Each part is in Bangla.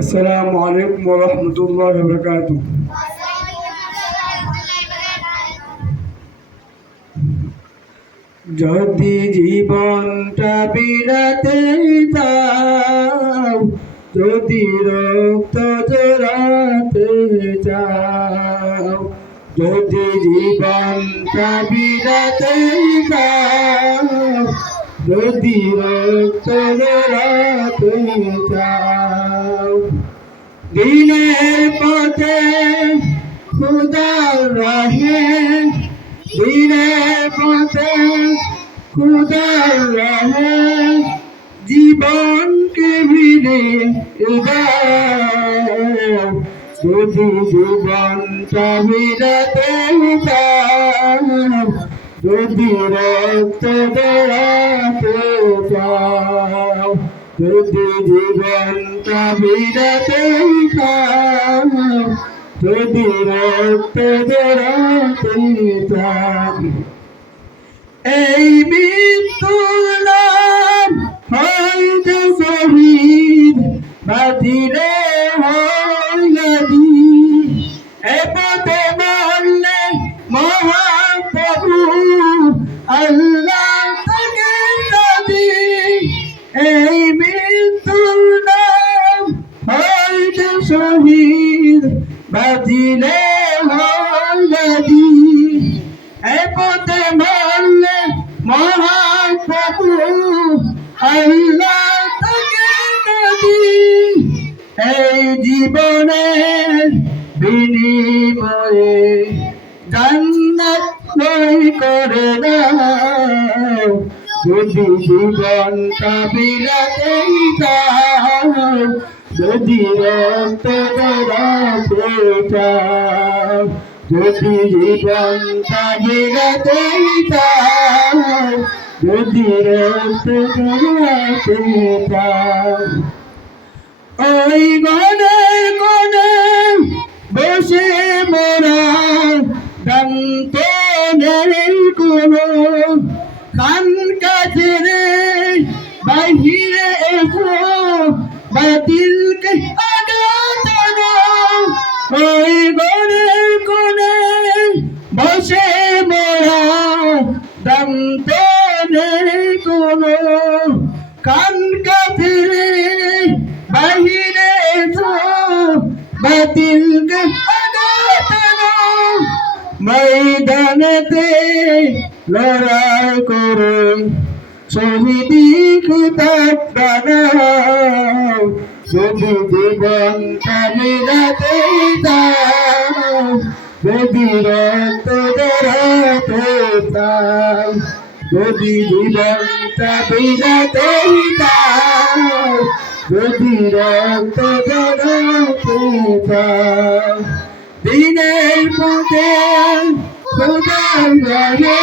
আসসালামু আলাইকুম রাহমাতুল্লাহি ওয়া বারাকাতুহু। যদি জীবনটা বিলাতে চাও, যদি রক্ত জড়াতে চাও, যদি জীবনটা বিলাতে চাও, যদি রক্ত জড়াতে চাও দিনের পথে খুদার রাহে, দিনের পথে খুদার রাহে, জীবনকে ভিড়ে যদি জীবনটা চাও যদি রক্ত দেওয়াতে চাও যদি ভিড়াতে চাও যদি রক্ত এই নাম হইতে শহীদ বাজিরে এ পথে বললে মহাপ্রভু আল্লাহ তাকে নদী এই বই করে দাও, যদি জীবনটা বিলাতে চাও, যদি রক্ত চাও। যদি জীবনটা বিলাতে চাও যদি রক্ত বেড়াতে চাও ওই গনের কোনে বসে মোরা দন্ত নেই কোনো কান কাছে রে বাহিরে এসো, বাতিলকে ময়দানেতে লড়াই করে শহীদি কিতাব জীবন কামিলাতে যাও যদি রক্ত যদি জীবন কামিলাতে যাও যদি রক্ত দিনের পথে খুদার রহে,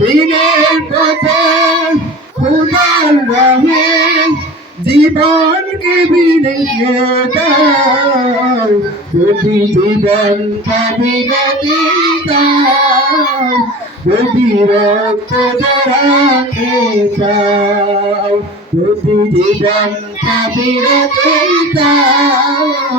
দিনের পথে খুদার রহে, জীবনকে বিলিয়ে দাও, যদি জীবন কাবিনতি দাও, যদি রক্ত জড়াতে চাও, যদি জীবন কাবিনতি দাও